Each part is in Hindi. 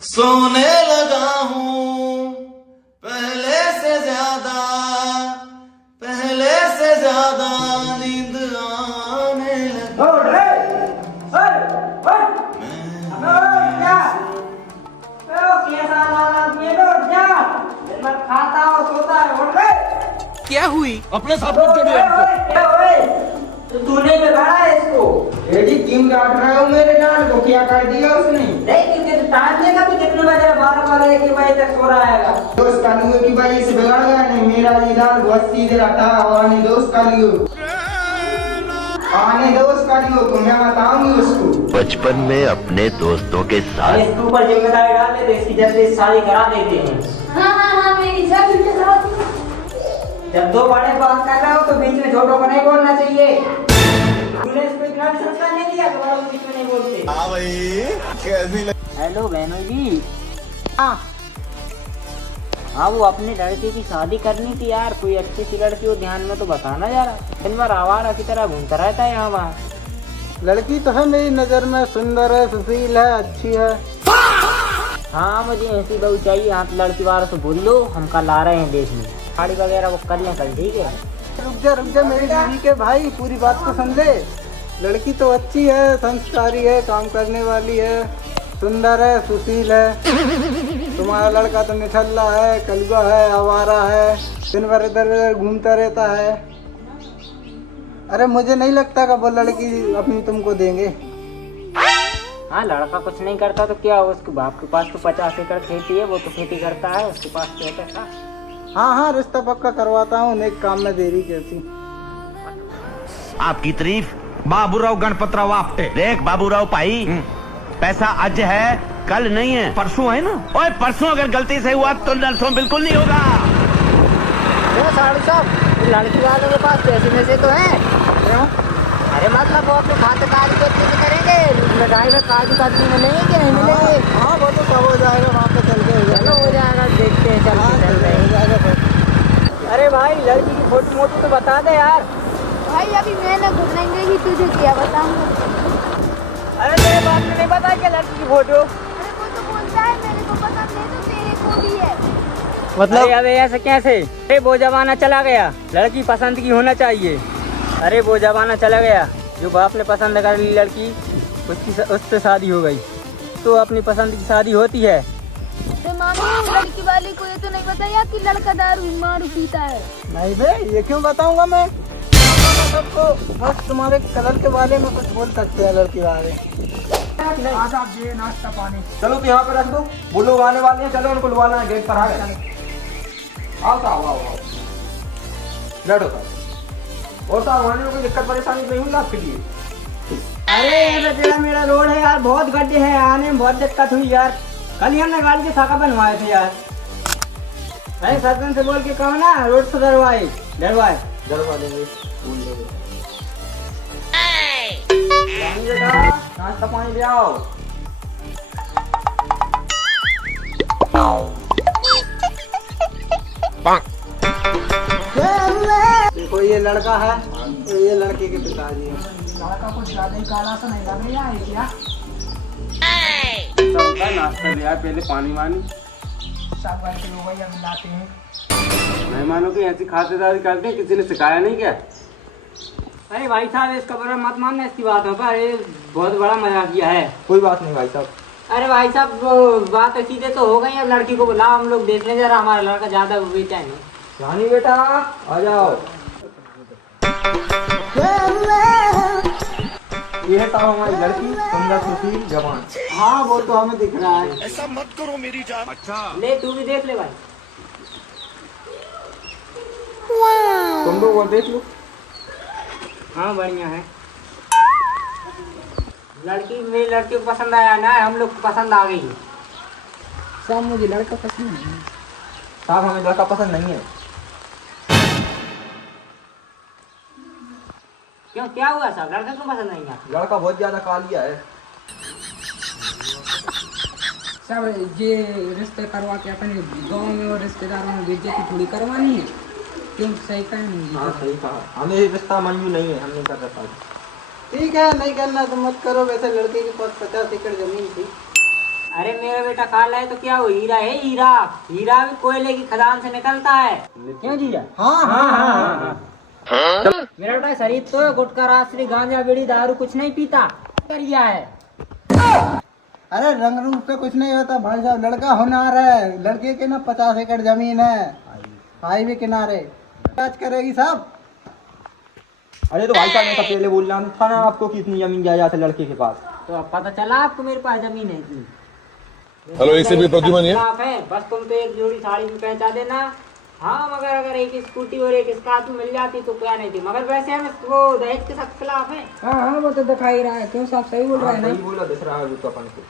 सोने लगा हूँ पहले से ज्यादा नींद आने खाता हो सोता है क्या हुई? अपने साथ मत जोड़िए तो तूने बिगाड़ा है इसको। एडी टीम काट रहा हूँ मेरे डाल को, क्या कर दिया उसने? नहीं क्योंकि टाइम देखा भी कितने बजे 12 1 बजे तक सो रहा है। दोस्त कालियो की वजह से बिगड़ गया। नहीं मेरा ये डाल बहुत सीधे रहता आने दोस्त कालियो, आने दोस्त कालियो को मैं बताऊंगी उसको। बचपन में अपने दोस्तों के साथ इसके ऊपर जिम्मेदारी डाल देते, इसकी जल्दी शादी करा देते हैं। हाँ मेरी सब जब दो बड़े बात कर रहे हो तो बीच में छोटों को नहीं बोलना चाहिए। तूने इसको इतना भी संस्कार नहीं दिया कि बड़ों के बीच में नहीं बोलते। हाँ भाई कैसी हेलो बहनों जी। हाँ वो अपनी लड़की की शादी करनी थी यार, कोई अच्छी सी लड़की हो ध्यान में तो बताना यार। दिन भर आवारा की तरह घूमता रहता है यहाँ वहाँ। लड़की तो है मेरी नजर में, सुंदर है, सुशील है, अच्छी है। हाँ मुझे ऐसी बहू चाहिए। आप लड़की वालों से बोल लो हम कल आ रहे हैं देखने। गाड़ी वगैरह वो कर लें कल, ठीक है? रुक जा मेरी बीवी के भाई, पूरी बात तो समझे। लड़की तो अच्छी है, संस्कारी है, काम करने वाली है, सुंदर है, सुशील है। तुम्हारा लड़का तो निठल्ला है, कलुआ है, आवारा है, दिन भर इधर उधर घूमता रहता है। अरे मुझे नहीं लगता कि वो लड़की अपनी तुमको देंगे। हाँ लड़का कुछ नहीं करता तो क्या, उसके बाप के पास तो 50 एकड़ खेती है, वो तो खेती करता है, उसके पास तो है पैसा। हाँ रिश्ता पक्का करवाता हूँ, नेक काम में देरी कैसी। आपकी तारीफ। बाबूराव गणपतराव आपटे। देख बाबूराव भाई, पैसा आज है कल नहीं है, परसों है ना। ओए परसों अगर गलती से हुआ तो नरसों बिल्कुल नहीं होगा। साढ़े साहब लड़की वालों के पास पैसे में से तो है। अरे मतलब वो अपने खातेदारी को अच्छे से करेंगे, मिठाई में काजू काजू मिलेंगे कि नहीं मिलेंगे? हाँ वो तो सब हो जाएगा, वहाँ पे चल के चलो हो जाएगा, देखते हैं चल रहे। अरे भाई लड़की की फोटो मोटो तो बता दे यार। भाई अभी मैंने घूमेंगे ही तुझे क्या बताऊंगा। अरे तेरे बाप ने नहीं बताया क्या लड़की की फोटो? अरे वो तो बोलता है मेरे को पसंद नहीं तो तेरे को भी है। मतलब अबे ऐसे कैसे? अरे वो जमाना चला गया, लड़की पसंद की होना चाहिए। अरे वो जमाना चला गया, जो बाप ने पसंद कर ली लड़की उससे शादी हो गई तो अपनी पसंद की शादी होती है। तो मामी लड़की वाले को ये तो नहीं बताया कि लड़का दारू मारू पीता है। नहीं बे, ये क्यों बताऊंगा मैं सबको। बस तुम्हारे कलर के बारे में कुछ बोल सकते हैं लड़की वाले। नाश्ता पानी चलो तो यहाँ पे रख दो, वो लोग आने वाले हैं, चलो उनको लुभाना है, गेट पर आ गए। आओ साहब आओ आओ बैठो साहब। और साहब वहाँ कोई दिक्कत परेशानी नहीं हुई आपके लिए? अरे तेरा मेरा रोड है यार, बहुत गड्ढे हैं, आने में बहुत दिक्कत हुई यार। कल ही हमने गाड़ी के साका बनवाए थे यार। अरे सरपंच से बोल के कहो ना रोड से डरवाए डरवा देंगे, बोल देंगे। बेटा नाश्ता पानी ले आओ। देखो ये लड़का है, तो ये लड़के के पिताजी हैं। लड़का कुछ ज्यादा ही काला सा नहीं लग रहा है क्या? सबका नाश्ता ले आए, पहले पानी वानी। सब करके वो भैया मिलाते हैं। मेहमानों की ऐसी खातिरदारी करते हैं, किसी ने सिखाया नहीं क्या? अरे भाई साहब इसका बड़ा मत मानना इसकी बातों पर, ये बहुत बड़ा मजाक किया है। कोई बात नहीं भाई साहब। अरे भाई साहब वो बात सीधे तो हो गई, अब लड़की को बुलाओ, हम लोग देख लें जरा, हमारा लड़का ज्यादा बेचा नहीं। रानी बेटा आ जाओ। ये है साहब हमारी लड़की, सुंदर सुशील जवान। हाँ वो तो हमें दिख रहा है। ऐसा मत करो मेरी जान। अच्छा ले तू भी देख ले भाई। तुम लोग वो देख लो। हाँ बढ़िया है लड़की, मेरी लड़की को पसंद आया ना, हम लोग को पसंद आ गई है। साहब मुझे लड़का पसंद नहीं है। साहब हमें लड़का पसंद नहीं है। क्यों क्या हुआ साहब, लड़का क्यों पसंद नहीं है? लड़का बहुत ज्यादा कालिया है। सब ये रिश्ते करवा के अपने गांव में और रिश्तेदारों में बेइज्जती थोड़ी करवानी है, क्यों? सही कहा नहीं? हाँ सही कहा, हमें ये रिश्ता मंजूर नहीं है, हम नहीं कर रहे। ठीक है, नहीं करना तो मत करो। वैसे लड़के के पास 50 एकड़ जमीन थी। अरे मेरा बेटा काला है तो क्या वो हीरा है? हीरा हीरा भी कोयले की खदान से निकलता है। क्यों जीजा? हाँ हाँ हाँ हाँ। मेरा बेटा शरीर तो गुटखा रास्त्री गांजा बीड़ी दारू कुछ नहीं पीता करिया है। अरे रंग रूप से कुछ नहीं होता भाई साहब, लड़का होनार है। लड़के के ना 50 एकड़ जमीन है हाईवे किनारे। आज करेगी साहब? अरे तो भाई साहब ने तो पहले बोलना था ना आपको कि इतनी जमीन जायदाद है लड़के के पास। तो अब पता चला आपको मेरे पास जमीन है की? हेलो इसे भी प्रद्युमन है। बस तुम तो एक जोड़ी साड़ी में पहुंचा देना। हाँ मगर अगर एक स्कूटी और एक स्कॉर्पियो मिल जाती तो क्या नहीं थी, मगर वैसे हम वो दहेज के सख्त खिलाफ है। हाँ हाँ वो तो दिखाई रहा है। क्यों साहब सही बोल रहा है सही ना? बोला दिख रहा है वो तो अपन को।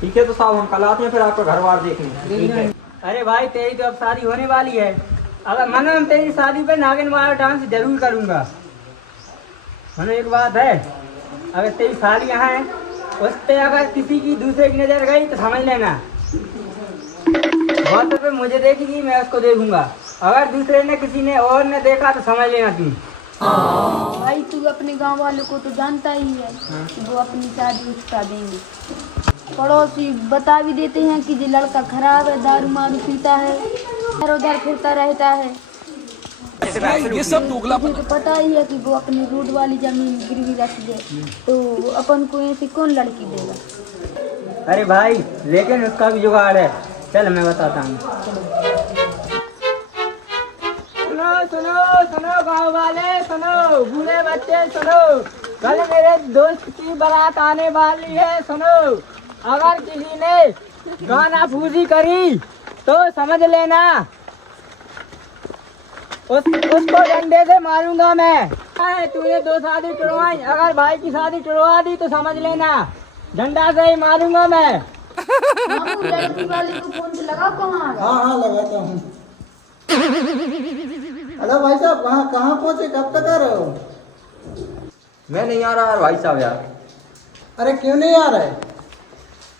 ठीक है तो साहब हम कल आते हैं फिर आपका घर बार देखने। अरे भाई तेरी तो अब शादी होने वाली है। अगर मैं तेरी शादी पे नागिन वाला डांस जरूर करूंगा। मैंने एक बात है, अगर तेरी शादी यहाँ है उस पे अगर किसी की दूसरे की नजर गई तो समझ लेना बहुत पे मुझे देखेगी मैं उसको देखूंगा। अगर दूसरे ने किसी ने और ने देखा तो समझ लेना तू। भाई तू अपने गांव वालों को तो जानता ही है कि वो अपनी शादी उठा देंगे। पड़ोसी बता भी देते हैं कि ये लड़का खराब है, दारू मारू पीता है, इधर उधर फिरता रहता है। ये सब मुझे तो पता ही है कि वो अपनी रोड वाली जमीन गिरवी रख दे तो अपन को ऐसी कौन लड़की देगा। अरे भाई लेकिन उसका भी जुगाड़ है, चल मैं बताता हूँ। सुनो सुनो सुनो गाँव वाले सुनो, बूढ़े बच्चे सुनो, कल मेरे दोस्त की बारात आने वाली है। सुनो अगर किसी ने गाना फूसी करी तो समझ लेना उसको डंडे से मारूंगा मैं। तूने 2 शादी टुड़वाई, अगर भाई की शादी टुड़वा दी तो समझ लेना डंडा से ही मारूंगा मैं। मामू लड़की वाले को फोन से लगा कहाँ? हाँ हाँ लगाता हूँ। अरे भाई साहब कहाँ पहुँचे, कब तक आ रहे हो? मैं नहीं आ रहा यार भाई साहब यार। अरे क्यों नहीं आ रहे?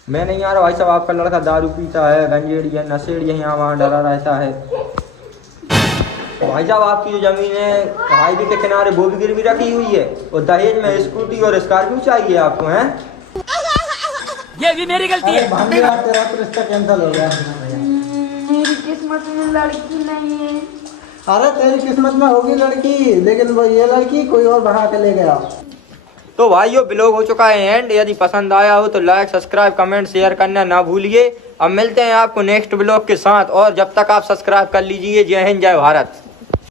मैं नहीं आ रहा भाई साहब, आपका लड़का दारू पीता है, गंजेड़ी है, नशेड़ी है, यहाँ वहाँ डरा रहता है। भाई साहब आपकी जो जमीन है हाईवे के किनारे वो भी गिरवी रखी हुई है और दहेज में स्कूटी और स्कॉर्पियो चाहिए आपको हैं? ये भी मेरी गलती है। भाभी यार तेरा तो रिश्ता कैंसिल हो गया। मेरी किस्मत में लड़की नहीं है। अरे तेरी किस्मत में होगी लड़की, लेकिन वो ये लड़की कोई और बढ़ा के ले गया। तो भाइयों ब्लॉग हो चुका है एंड। यदि पसंद आया हो तो लाइक सब्सक्राइब कमेंट शेयर करना ना भूलिए। अब मिलते हैं आपको नेक्स्ट ब्लॉग के साथ, और जब तक आप सब्सक्राइब कर लीजिए। जय हिंद जय भारत।